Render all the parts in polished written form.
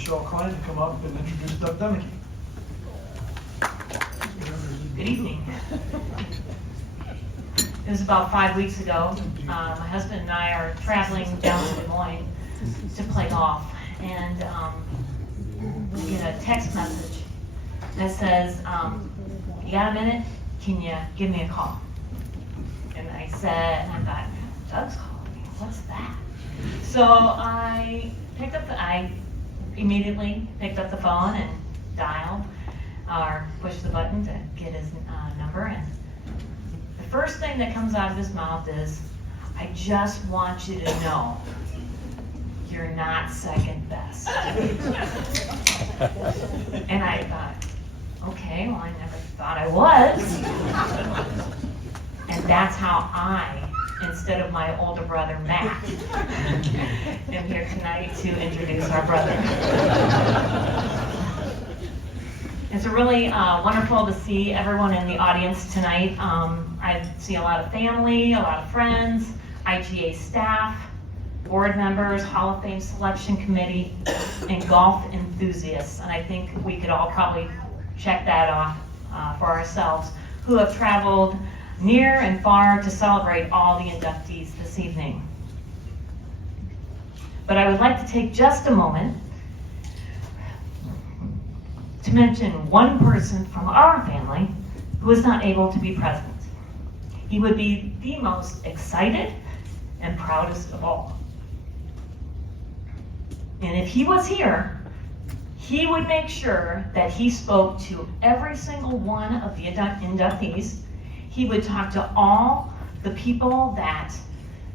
Michelle Klein to come up and introduce Doug Dunakey. Good evening. It was about 5 weeks ago. My husband and I are traveling down to Des Moines to play golf, and we get a text message that says, "You got a minute? Can you give me a call?" And I thought, Doug's calling me. What's that? So I immediately picked up the phone and dialed or pushed the button to get his number. And the first thing that comes out of his mouth is, "I just want you to know you're not second best." And I thought, okay, well, I never thought I was. And that's how I, instead of my older brother, Matt, am here tonight to introduce our brother. It's really wonderful to see everyone in the audience tonight. I see a lot of family, a lot of friends, IGA staff, board members, Hall of Fame selection committee, and golf enthusiasts. And I think we could all probably check that off for ourselves, who have traveled near and far to celebrate all the inductees this evening. But I would like to take just a moment to mention one person from our family who was not able to be present. He would be the most excited and proudest of all. And if he was here, he would make sure that he spoke to every single one of the inductees. He would talk to all the people that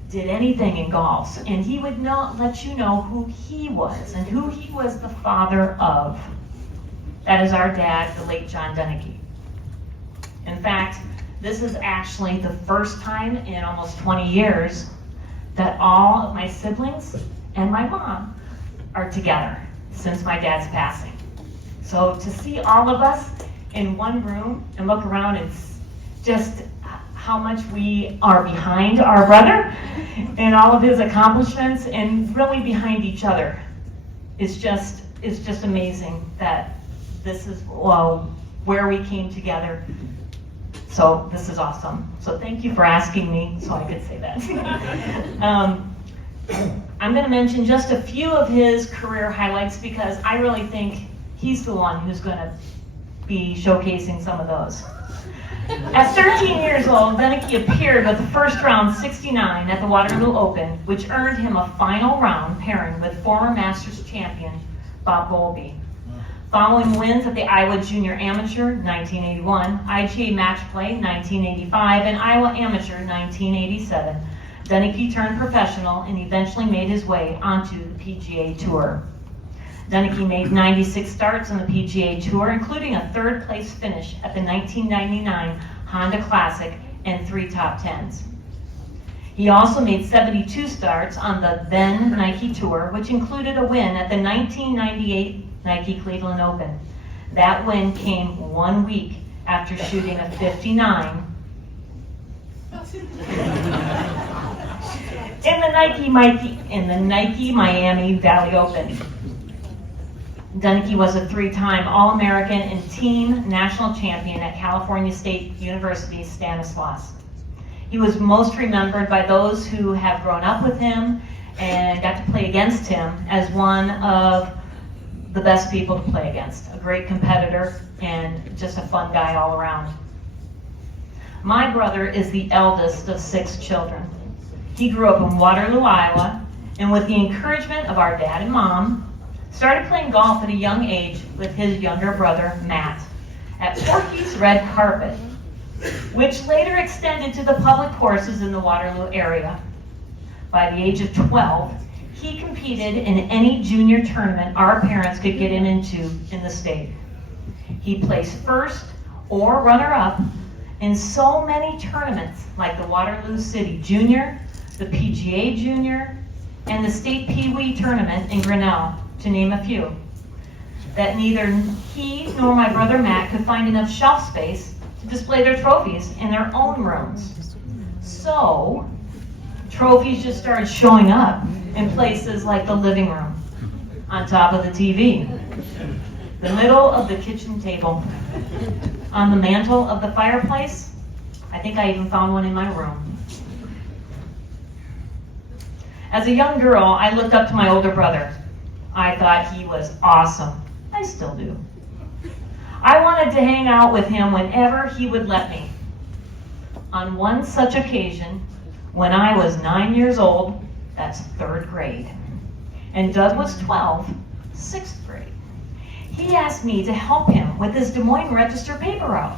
did anything in golf, and he would let you know who he was and who he was the father of. That is our dad, the late John Dunakey. In fact, this is actually the first time in almost 20 years that all of my siblings and my mom are together since my dad's passing. So to see all of us in one room and look around and just how much we are behind our brother and all of his accomplishments and really behind each other is just amazing that this is where we came together. So this is awesome. So thank you for asking me so I could say that. I'm going to mention just a few of his career highlights because I really think he's the one who's going to be showcasing some of those. At 13 years old, Dunakey appeared with the first round 69 at the Waterloo Open, which earned him a final round pairing with former Masters champion Bob Goalby. Following wins at the Iowa Junior Amateur 1981, IGA Match Play 1985, and Iowa Amateur 1987, Dunakey turned professional and eventually made his way onto the PGA Tour. Dunakey made 96 starts on the PGA Tour, including a third-place finish at the 1999 Honda Classic and 3 top 10s. He also made 72 starts on the then Nike Tour, which included a win at the 1998 Nike Cleveland Open. That win came 1 week after shooting a 59 in the Nike Miami Valley Open. Dunakey was a 3-time All-American and team national champion at California State University-Stanislaus. He was most remembered by those who have grown up with him and got to play against him as one of the best people to play against. A great competitor and just a fun guy all around. My brother is the eldest of 6 children. He grew up in Waterloo, Iowa, and with the encouragement of our dad and mom, started playing golf at a young age with his younger brother, Matt, at Porky's Red Carpet, which later extended to the public courses in the Waterloo area. By the age of 12, he competed in any junior tournament our parents could get him into in the state. He placed first or runner-up in so many tournaments like the Waterloo City Junior, the PGA Junior, and the State Pee Wee Tournament in Grinnell, to name a few, that neither he nor my brother Matt could find enough shelf space to display their trophies in their own rooms. So, trophies just started showing up in places like the living room, on top of the TV, the middle of the kitchen table, on the mantle of the fireplace. I think I even found one in my room. As a young girl, I looked up to my older brother. I thought he was awesome. I still do. I wanted to hang out with him whenever he would let me. On one such occasion, when I was 9 years old, that's 3rd grade, and Doug was 12, 6th grade, he asked me to help him with his Des Moines Register paper route.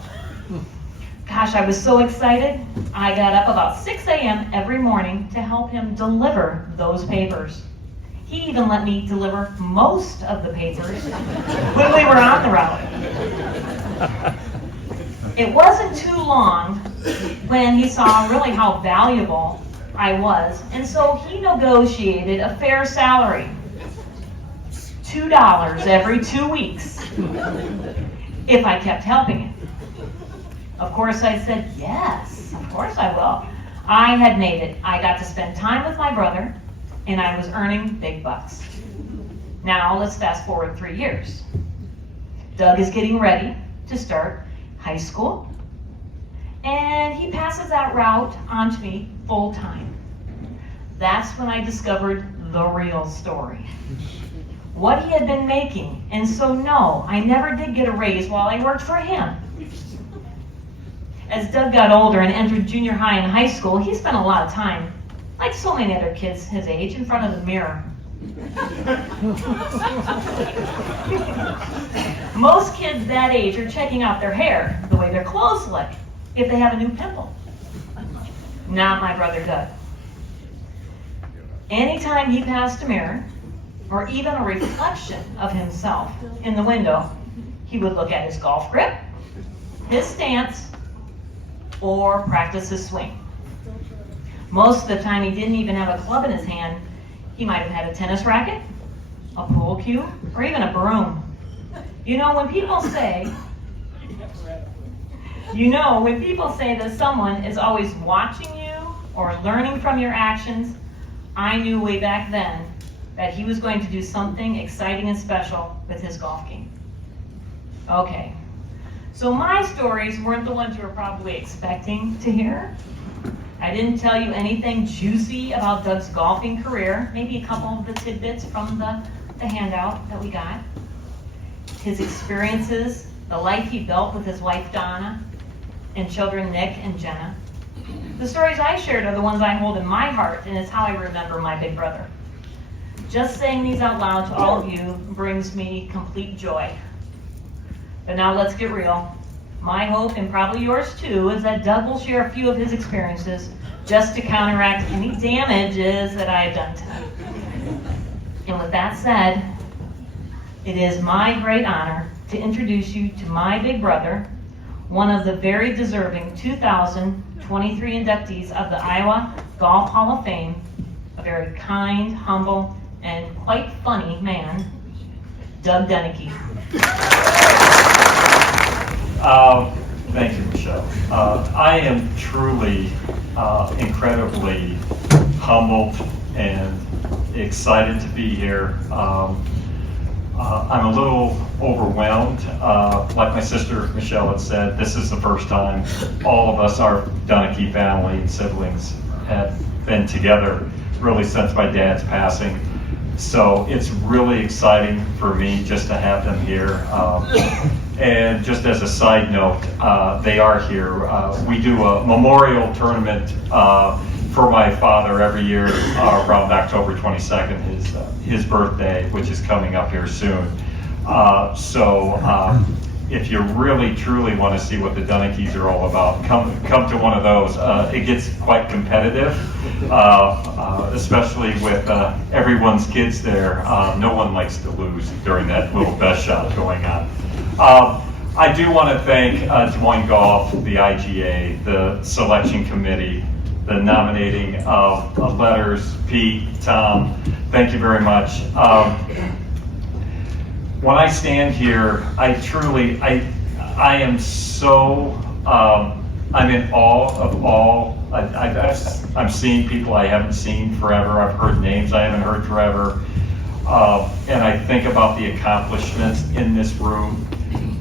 Gosh, I was so excited. I got up about 6 a.m. every morning to help him deliver those papers. He even let me deliver most of the papers when we were on the route. It wasn't too long when he saw really how valuable I was, and so he negotiated a fair salary. $2 every 2 weeks if I kept helping him. Of course I said, yes, of course I will. I had made it. I got to spend time with my brother, and I was earning big bucks. Now let's fast forward 3 years. Doug is getting ready to start high school, and he passes that route on to me full time. That's when I discovered the real story. What he had been making, and so no, I never did get a raise while I worked for him. As Doug got older and entered junior high and high school, he spent a lot of time, like so many other kids his age, in front of the mirror. Most kids that age are checking out their hair, the way their clothes look, if they have a new pimple. Not my brother Doug. Anytime he passed a mirror, or even a reflection of himself in the window, he would look at his golf grip, his stance, or practice his swing. Most of the time he didn't even have a club in his hand. He might have had a tennis racket, a pool cue, or even a broom. You know, when people say that someone is always watching you or learning from your actions, I knew way back then that he was going to do something exciting and special with his golf game. Okay, so my stories weren't the ones you were probably expecting to hear. I didn't tell you anything juicy about Doug's golfing career, maybe a couple of the tidbits from the handout that we got. His experiences, the life he built with his wife Donna, and children Nick and Jenna. The stories I shared are the ones I hold in my heart, and it's how I remember my big brother. Just saying these out loud to all of you brings me complete joy. But now let's get real. My hope, and probably yours too, is that Doug will share a few of his experiences just to counteract any damages that I have done tonight. And with that said, it is my great honor to introduce you to my big brother, one of the very deserving 2023 inductees of the Iowa Golf Hall of Fame, a very kind, humble, and quite funny man, Doug Dunakey. Thank you, Michelle. I am truly incredibly humbled and excited to be here. I'm a little overwhelmed. Like my sister Michelle had said, this is the first time all of us, our Dunakey family and siblings, have been together really since my dad's passing. So it's really exciting for me just to have them here. And just as a side note, they are here. We do a memorial tournament for my father every year around October 22nd, his birthday, which is coming up here soon. So if you really truly want to see what the Dunakeys are all about, come to one of those. It gets quite competitive, especially with everyone's kids there. No one likes to lose during that little best shot going on. I do want to thank Des Moines Golf, the IGA, the selection committee, the nominating of letters, Pete, Tom, thank you very much. When I stand here, I am so, I'm in awe of all. I'm seeing people I haven't seen forever. I've heard names I haven't heard forever. and I think about the accomplishments in this room,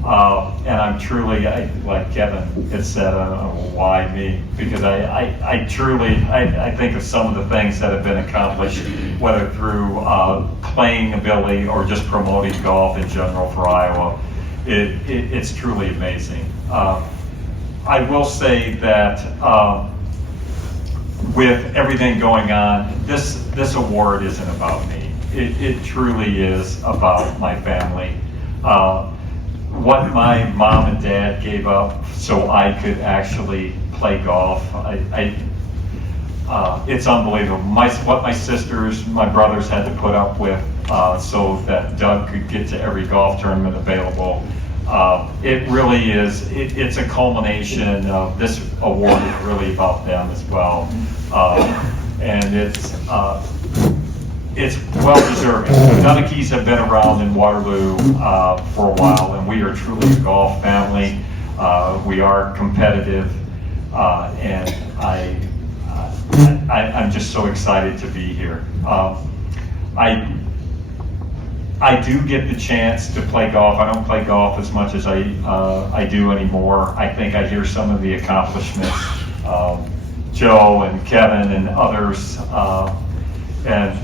and I'm truly, like Kevin had said, why me? Because I truly think of some of the things that have been accomplished, whether through playing ability or just promoting golf in general for Iowa. It's truly amazing. I will say that with everything going on, this award isn't about me. It truly is about my family. What my mom and dad gave up so I could actually play golf, it's unbelievable. What my sisters, my brothers had to put up with so that Doug could get to every golf tournament available. It really is, it's a culmination of this award is really about them as well. And it's well-deserving. The Dunakeys have been around in Waterloo for a while, and we are truly a golf family. We are competitive, and I'm just so excited to be here. I do get the chance to play golf. I don't play golf as much as I do anymore. I think I hear some of the accomplishments, Joe and Kevin and others, and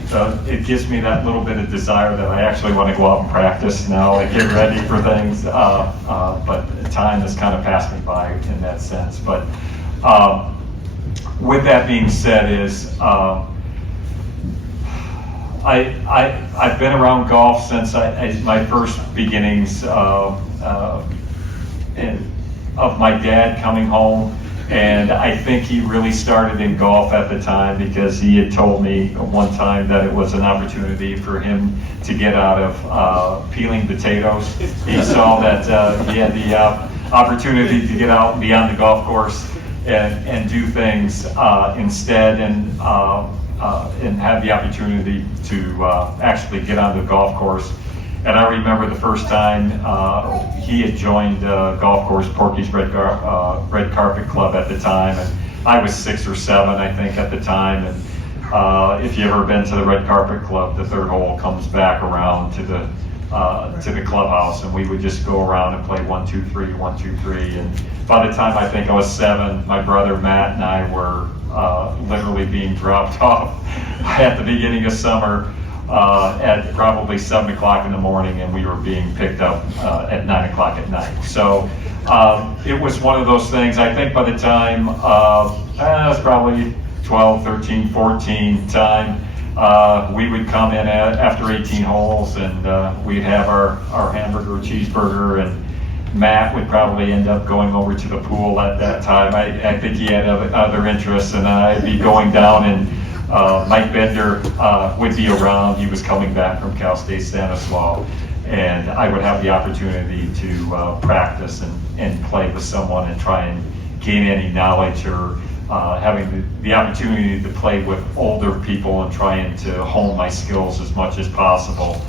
it gives me that little bit of desire that I actually want to go out and practice now and get ready for things, but time has kind of passed me by in that sense. But with that being said I've been around golf since my first beginnings of my dad coming home, and I think he really started in golf at the time because he had told me one time that it was an opportunity for him to get out of peeling potatoes. He saw that he had the opportunity to get out and be on the golf course and do things instead, and have the opportunity to actually get on the golf course. And I remember the first time he had joined golf course, Porky's Red Carpet Club at the time, and I was 6 or 7, I think, at the time. And if you've ever been to the Red Carpet Club, the third hole comes back around to the clubhouse, and we would just go around and play 1, 2, 3, 1, 2, 3. And by the time I think I was 7, my brother Matt and I were literally being dropped off at the beginning of summer at probably 7 o'clock in the morning, and we were being picked up at 9 o'clock at night. So it was one of those things. I think by the time I was probably 12, 13, 14 time, we would come in after 18 holes, and we'd have our hamburger, cheeseburger, and Matt would probably end up going over to the pool at that time. I think he had other interests, and I'd be going down, and Mike Bender would be around. He was coming back from Cal State Stanislaus, and I would have the opportunity to practice and play with someone and try and gain any knowledge, or having the opportunity to play with older people and trying to hone my skills as much as possible.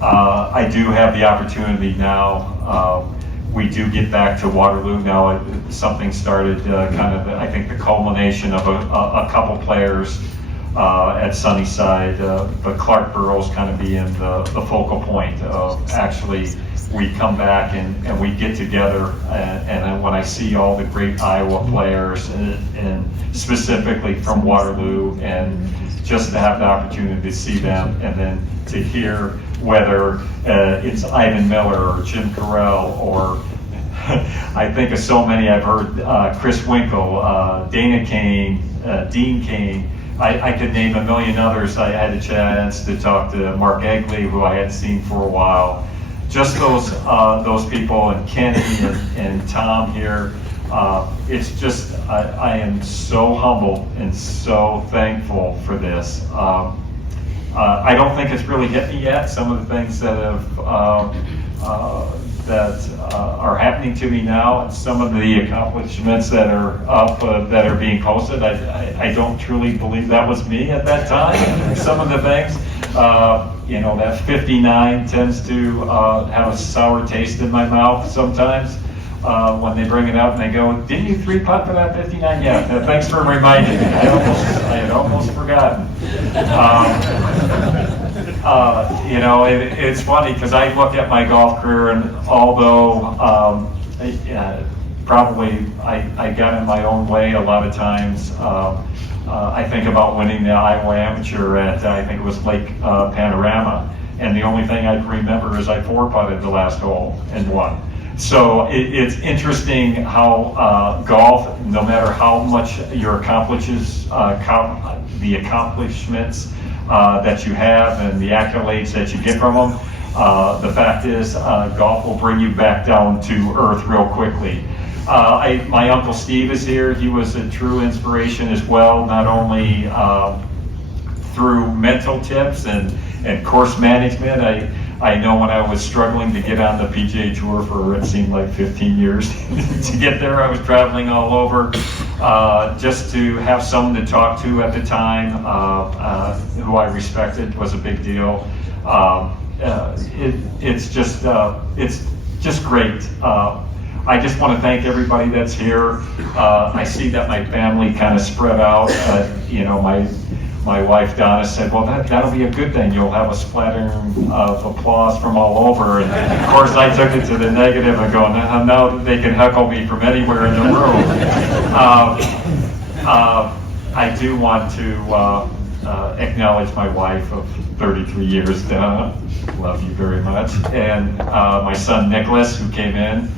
I do have the opportunity now. We do get back to Waterloo now. Something started kind of, I think, the culmination of a couple players at Sunnyside, but Clark Burrows kind of being the focal point of actually we come back and we get together, and when I see all the great Iowa players and specifically from Waterloo, and just to have the opportunity to see them, and then to hear whether it's Ivan Miller or Jim Carell, or I think of so many I've heard, Chris Winkle, Dana Kane, Dean Kane. I could name a million others. I had a chance to talk to Mark Egley, who I hadn't seen for a while. Just those people, and Kenny and Tom here. It's just, I am so humble and so thankful for this. I don't think it's really hit me yet. Some of the things that are happening to me now, and some of the accomplishments that are up, that are being posted, I don't truly believe that was me at that time. Some of the things, that 59 tends to have a sour taste in my mouth sometimes. When they bring it up and they go, "Didn't you 3-putt for that 59?" Yeah, thanks for reminding me. I had almost forgotten. You know, it's funny because I look at my golf career, and although probably I got in my own way a lot of times, I think about winning the Iowa Amateur at, I think it was Lake Panorama, and the only thing I can remember is I four-putted the last hole and won. So it's interesting how golf, no matter how much your the accomplishments that you have and the accolades that you get from them, the fact is golf will bring you back down to earth real quickly. My Uncle Steve is here. He was a true inspiration as well, not only through mental tips and course management. I know when I was struggling to get on the PGA Tour for it seemed like 15 years to get there, I was traveling all over. Just to have someone to talk to at the time, who I respected, was a big deal. It's just great. I just want to thank everybody that's here. I see that my family kind of spread out. You know, my wife Donna said, well, that'll be a good thing. You'll have a splattering of applause from all over. And of course, I took it to the negative and going, now they can heckle me from anywhere in the room. I do want to acknowledge my wife of 33 years, Donna. Love you very much. And my son Nicholas, who came in,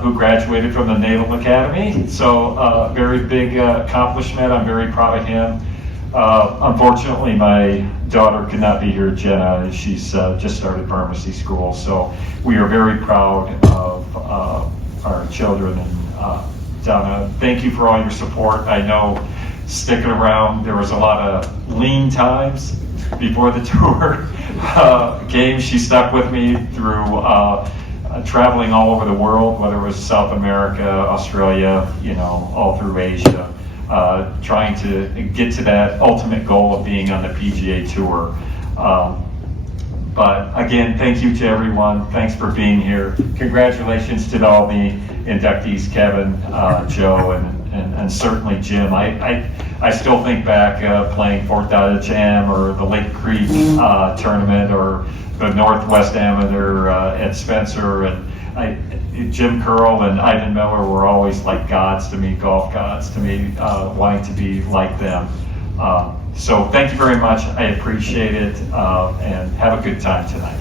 who graduated from the Naval Academy. So very big accomplishment. I'm very proud of him. Unfortunately, my daughter could not be here, Jenna. She's just started pharmacy school. So we are very proud of our children. And Donna, thank you for all your support. I know sticking around, there was a lot of lean times before the tour game. She stuck with me through traveling all over the world, whether it was South America, Australia, you know, all through Asia, trying to get to that ultimate goal of being on the PGA Tour. But again, thank you to everyone. Thanks for being here. Congratulations to all the inductees, Kevin, Joe, and certainly Jim. I still think back playing Fort Dodge Am or the Lake Creek tournament or the Northwest Amateur at Spencer, and Jim Curl and Ivan Miller were always like gods to me, golf gods to me, wanting to be like them. So thank you very much. I appreciate it, and have a good time tonight.